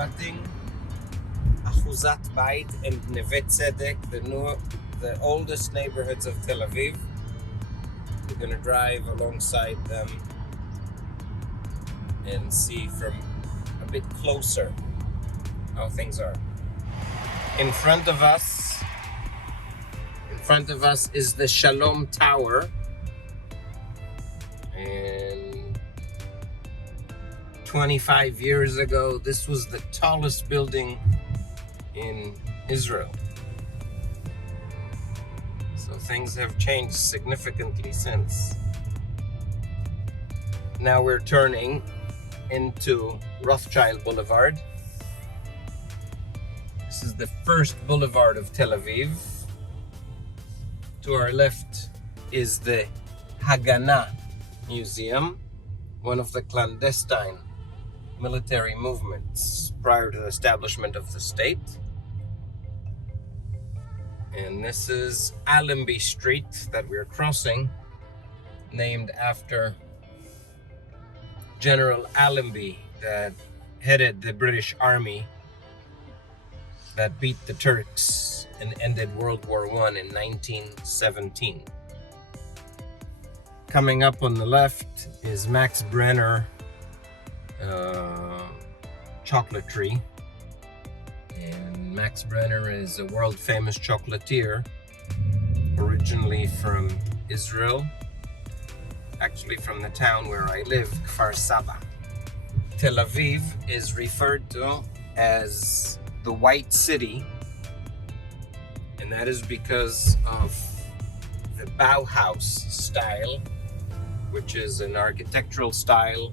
Batting, Achuzat Bait, and Neve Tzedek, the oldest neighborhoods of Tel Aviv. We're going to drive alongside them and see from a bit closer how things are. In front of us is the Shalom Tower, and 25 years ago this was the tallest building in Israel. So things have changed significantly since. Now we're turning into Rothschild Boulevard. This is the first boulevard of Tel Aviv. To our left is the Haganah Museum, one of the clandestine military movements prior to the establishment of the state. And this is Allenby Street that we're crossing, named after General Allenby that headed the British Army that beat the Turks and ended World War I in 1917. Coming up on the left is Max Brenner Chocolatier. And Max Brenner is a world famous chocolatier, originally from Israel, actually from the town where I live, Kfar Saba. Tel Aviv is referred to as the White City, and that is because of the Bauhaus style, which is an architectural style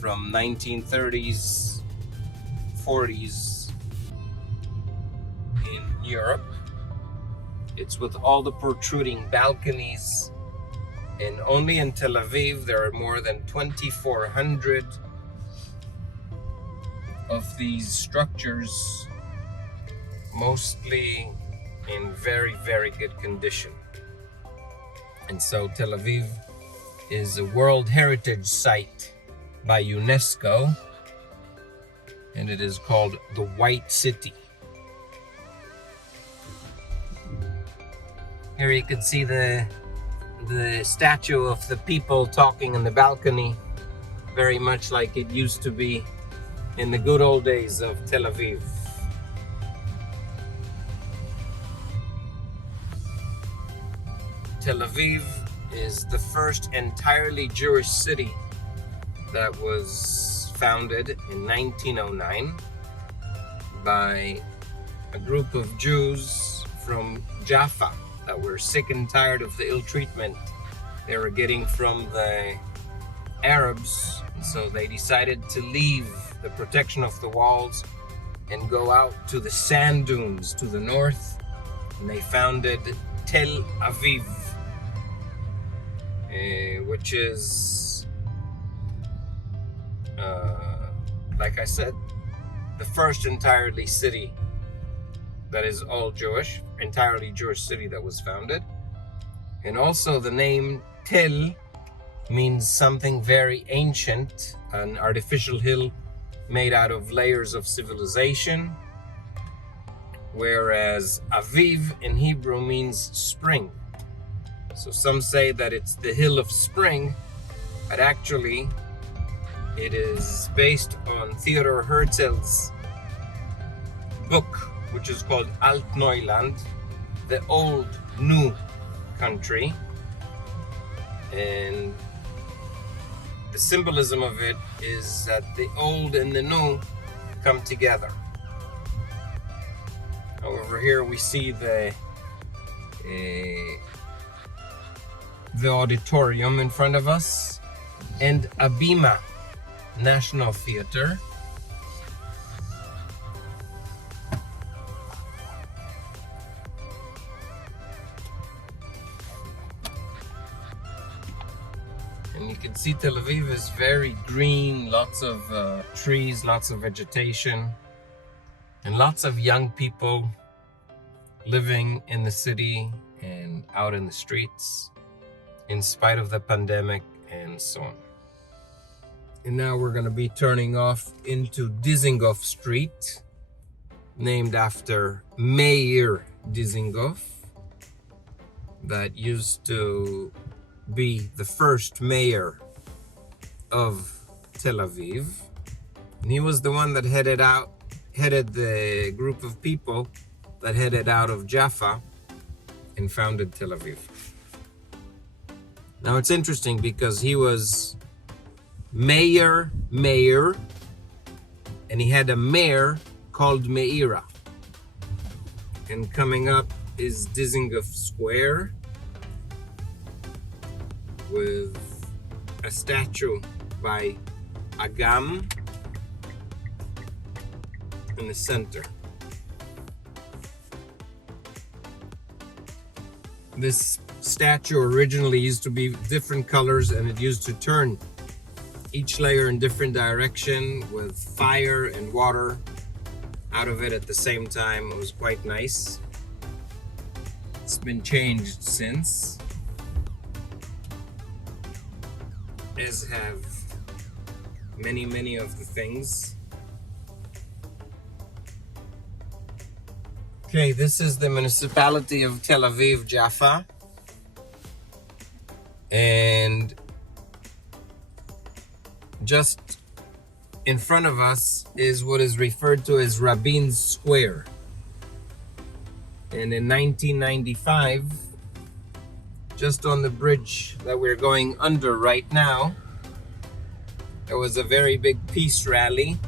from 1930s, 40s in Europe. It's with all the protruding balconies, and only in Tel Aviv there are more than 2,400 of these structures, mostly in very, very good condition. And so Tel Aviv is a World Heritage Site by UNESCO, and it is called the White City. Here you can see the statue of the people talking in the balcony, very much like it used to be in the good old days of Tel Aviv. Tel Aviv is the first entirely Jewish city that was founded in 1909 by a group of Jews from Jaffa that were sick and tired of the ill treatment they were getting from the Arabs. So they decided to leave the protection of the walls and go out to the sand dunes to the north, and they founded Tel Aviv, which is, like I said, the first entirely city that is all Jewish, entirely Jewish city that was founded. And also the name Tel means something very ancient, an artificial hill made out of layers of civilization, whereas Aviv in Hebrew means spring. So some say that it's the hill of spring, but actually it is based on Theodor Herzl's book, which is called Alt Neuland, the old new country. And the symbolism of it is that the old and the new come together. Over here we see the auditorium in front of us, and Abima National Theater. And you can see Tel Aviv is very green, lots of trees, lots of vegetation, and lots of young people living in the city and out in the streets in spite of the pandemic and so on. And now we're going to be turning off into Dizengoff Street, named after Meir Dizengoff, that used to be the first mayor of Tel Aviv. And he was the one that headed the group of people that headed out of Jaffa and founded Tel Aviv. Now it's interesting because he was mayor, and he had a mayor called Meira. And coming up is Dizengoff Square with a statue by Agam in the center. This statue originally used to be different colors, and it used to turn each layer in different direction with fire and water out of it at the same time. It was quite nice. It's been changed since, as have many of the things. Okay, this is the municipality of Tel Aviv, Jaffa. And just in front of us is what is referred to as Rabin's Square. And in 1995, just on the bridge that we're going under right now, there was a very big peace rally.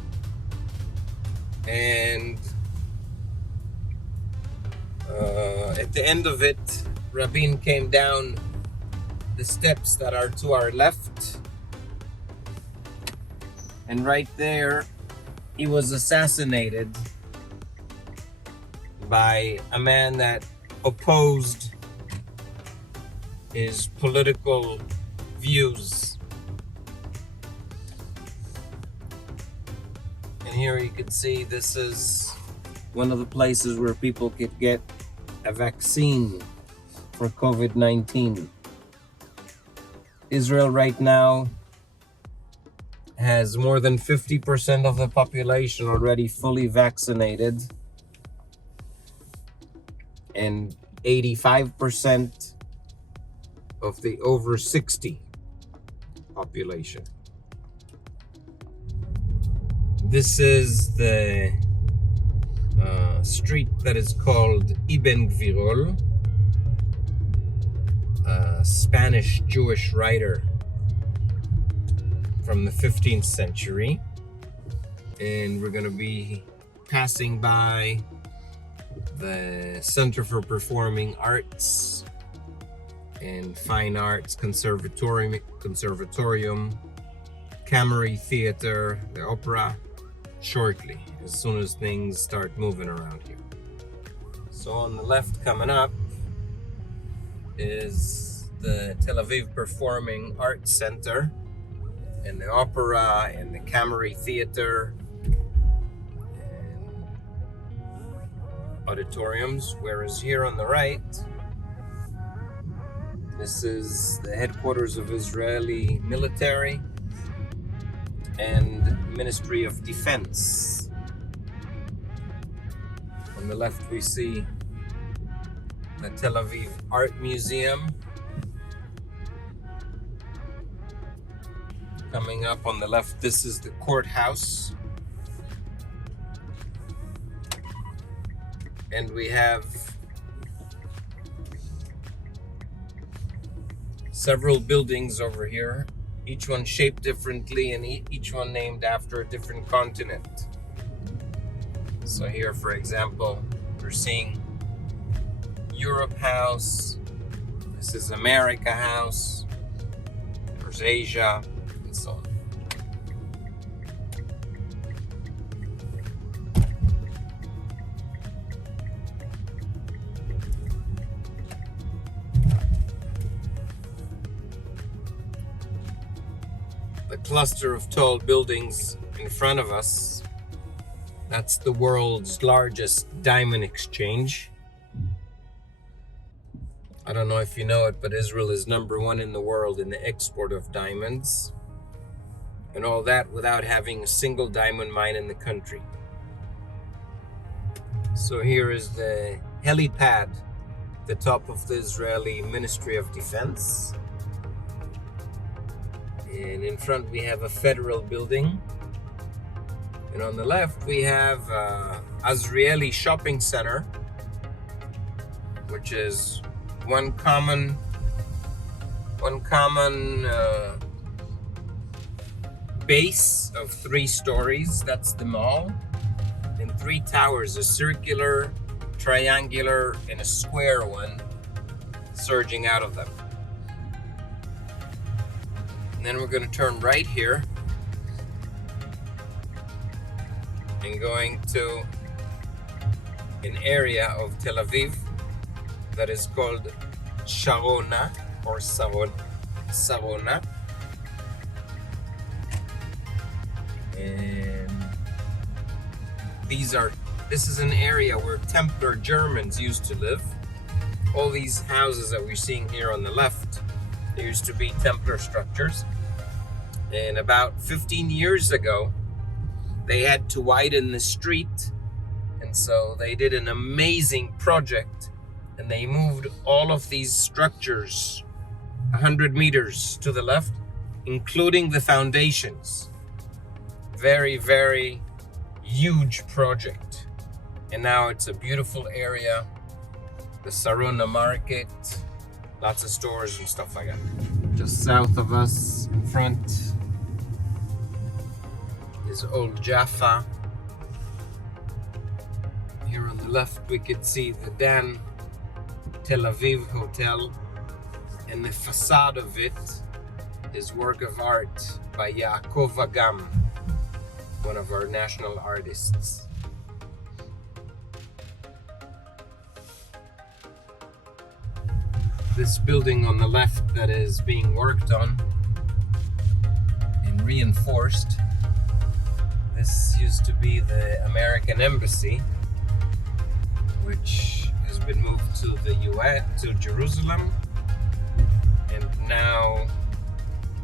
And at the end of it, Rabin came down the steps that are to our left. And right there, he was assassinated by a man that opposed his political views. And here you can see this is one of the places where people could get a vaccine for COVID-19. Israel right now has more than 50% of the population already fully vaccinated, and 85% of the over 60 population. This is the street that is called Ibn Gvirol, a Spanish Jewish writer from the 15th century. And we're going to be passing by the Center for Performing Arts and Fine Arts Conservatorium, Camera Theater, the opera, shortly, as soon as things start moving around here. So on the left coming up is the Tel Aviv Performing Arts Center, and the opera and the Camera Theater and auditoriums. Whereas here on the right, this is the headquarters of Israeli military and Ministry of Defense. On the left we see the Tel Aviv Art Museum. Coming up on the left, this is the courthouse. And we have several buildings over here, each one shaped differently and each one named after a different continent. So here, for example, we're seeing Europe House, this is America House, there's Asia, and so on. The cluster of tall buildings in front of us, that's the world's largest diamond exchange. I don't know if you know it, but Israel is #1 in the world in the export of diamonds. and all that without having a single diamond mine in the country. So here is the helipad, the top of the Israeli Ministry of Defense. And in front we have a federal building. And on the left we have Azrieli Shopping Center, which is one common base of 3 stories. That's the mall. And 3 towers, a circular, triangular, and a square one surging out of them. And then we're going to turn right here and going to an area of Tel Aviv that is called Sharona or Sarona. And this is an area where Templar Germans used to live. All these houses that we're seeing here on the left, they used to be Templar structures. And about 15 years ago, they had to widen the street. And so they did an amazing project, and they moved all of these structures 100 meters to the left, including the foundations. Very, very huge project. And now it's a beautiful area. The Sarona market, lots of stores and stuff like that. Just south of us, in front, is Old Jaffa. Here on the left we could see the Dan Tel Aviv Hotel, and the facade of it is work of art by Yaakov Agam, one of our national artists. This building on the left that is being worked on and reinforced, this used to be the American Embassy, which has been moved to the US, to Jerusalem, and now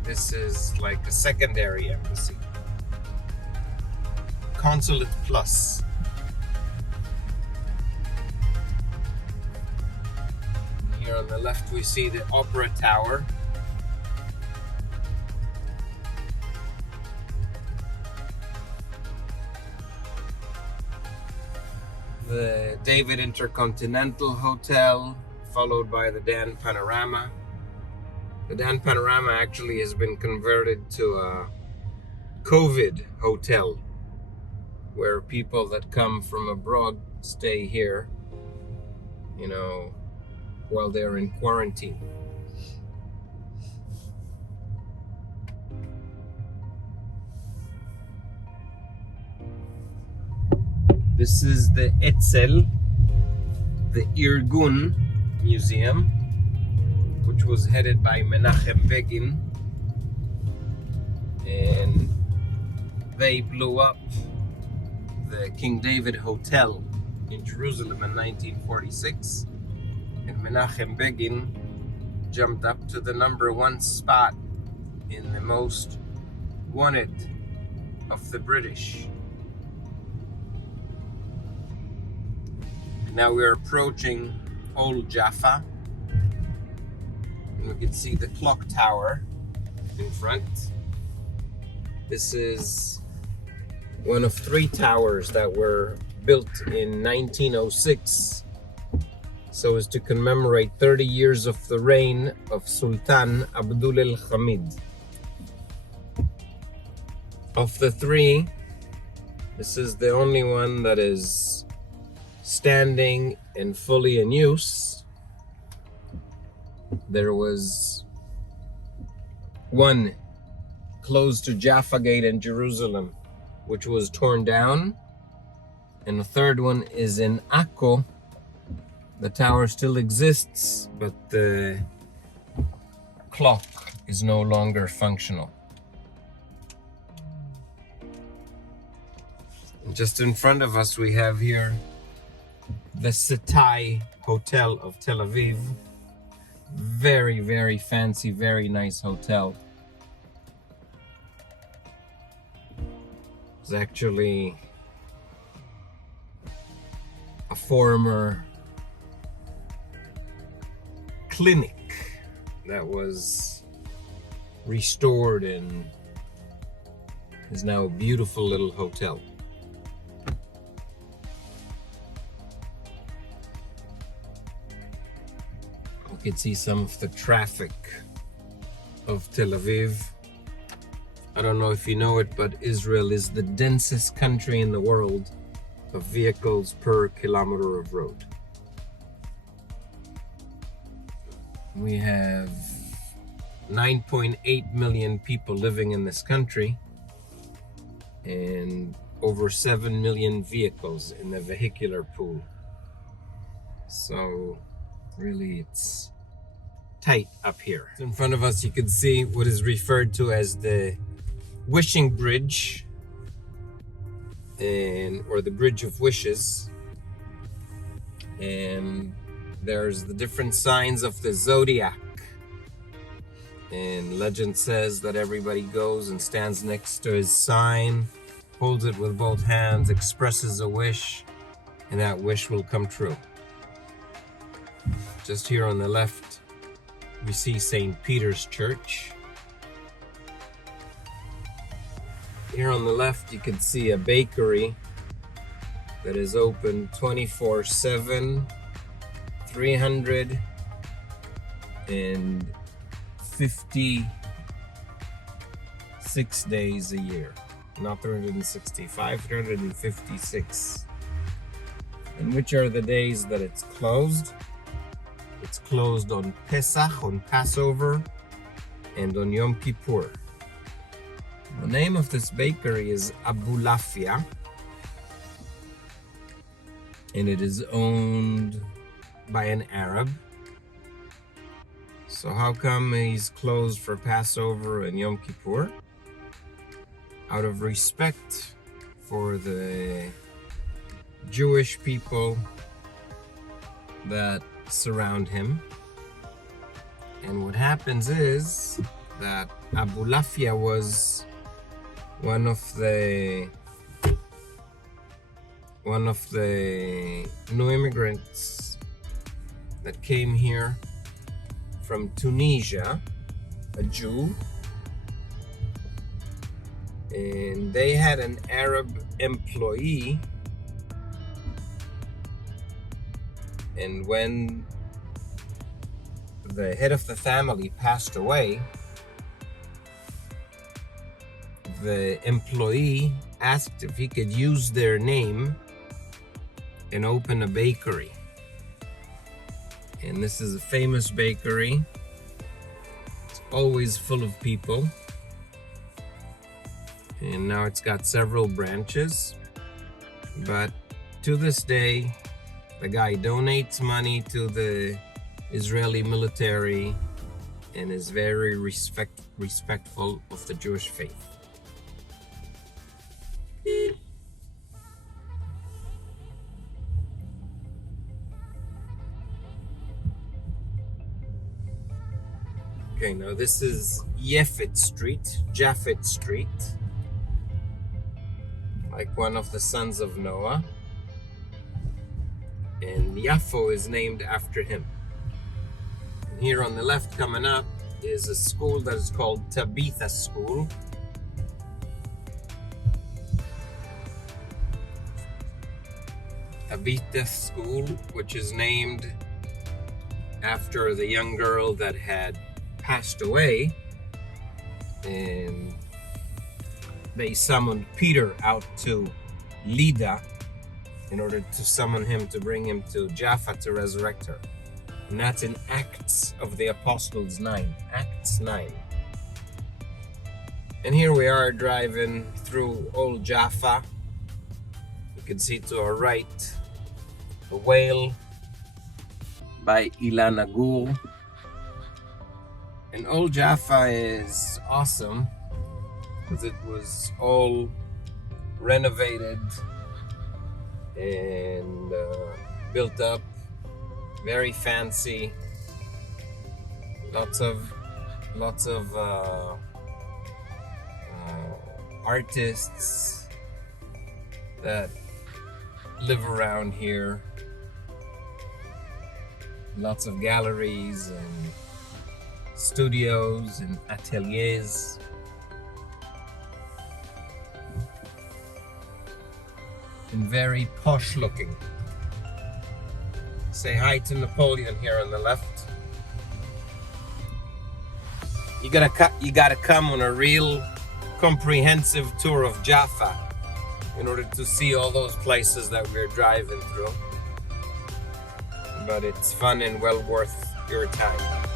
this is like a secondary embassy. Consulate Plus. Here on the left we see the Opera Tower. The David Intercontinental Hotel, followed by the Dan Panorama. The Dan Panorama actually has been converted to a COVID hotel, where people that come from abroad stay here, you know, while they're in quarantine. This is the Etzel, the Irgun Museum, which was headed by Menachem Begin, and they blew up the King David Hotel in Jerusalem in 1946, and Menachem Begin jumped up to the #1 spot in the most wanted of the British. Now we're approaching Old Jaffa, and we can see the clock tower in front. This is one of 3 towers that were built in 1906 so as to commemorate 30 years of the reign of Sultan Abdul al-Hamid. Of the 3, this is the only one that is standing and fully in use. There was one close to Jaffa Gate in Jerusalem, which was torn down, and the 3rd one is in Akko. The tower still exists, but the clock is no longer functional. And just in front of us we have here the Setai Hotel of Tel Aviv. Very, very fancy, very nice hotel. It's actually a former clinic that was restored and is now a beautiful little hotel. You can see some of the traffic of Tel Aviv. I don't know if you know it, but Israel is the densest country in the world of vehicles per kilometer of road. We have 9.8 million people living in this country and over 7 million vehicles in the vehicular pool. So really it's tight up here. In front of us you can see what is referred to as the Wishing Bridge, or the Bridge of Wishes, and there's the different signs of the zodiac, and legend says that everybody goes and stands next to his sign, holds it with both hands, expresses a wish, and that wish will come true. Just here on the left we see St. Peter's Church. Here on the left you can see a bakery that is open 24/7, 356 days a year. Not 365, 356. And which are the days that it's closed? It's closed on Pesach, on Passover, and on Yom Kippur. The name of this bakery is Abulafia, and it is owned by an Arab. So how come he's closed for Passover and Yom Kippur? Out of respect for the Jewish people that surround him. And what happens is that Abulafia was one of the new immigrants that came here from Tunisia, a Jew, and they had an Arab employee, and when the head of the family passed away, the employee asked if he could use their name and open a bakery. And this is a famous bakery. It's always full of people. And now it's got several branches. But to this day, the guy donates money to the Israeli military and is very respectful of the Jewish faith. Okay, now this is Japhet Street, like one of the sons of Noah, and Yafo is named after him. And here on the left coming up is a school that is called Tabitha School. Tabitha School, which is named after the young girl that had passed away, and they summoned Peter out to Lydda in order to summon him to bring him to Jaffa to resurrect her. And that's in Acts of the Apostles 9, Acts 9. And here we are driving through Old Jaffa. You can see to our right the whale by Ilana Gul. And Old Jaffa is awesome because it was all renovated and built up, very fancy. Lots of artists that live around here. Lots of galleries and studios and ateliers. And very posh looking. Say hi to Napoleon here on the left. You gotta come on a real comprehensive tour of Jaffa in order to see all those places that we're driving through. But it's fun and well worth your time.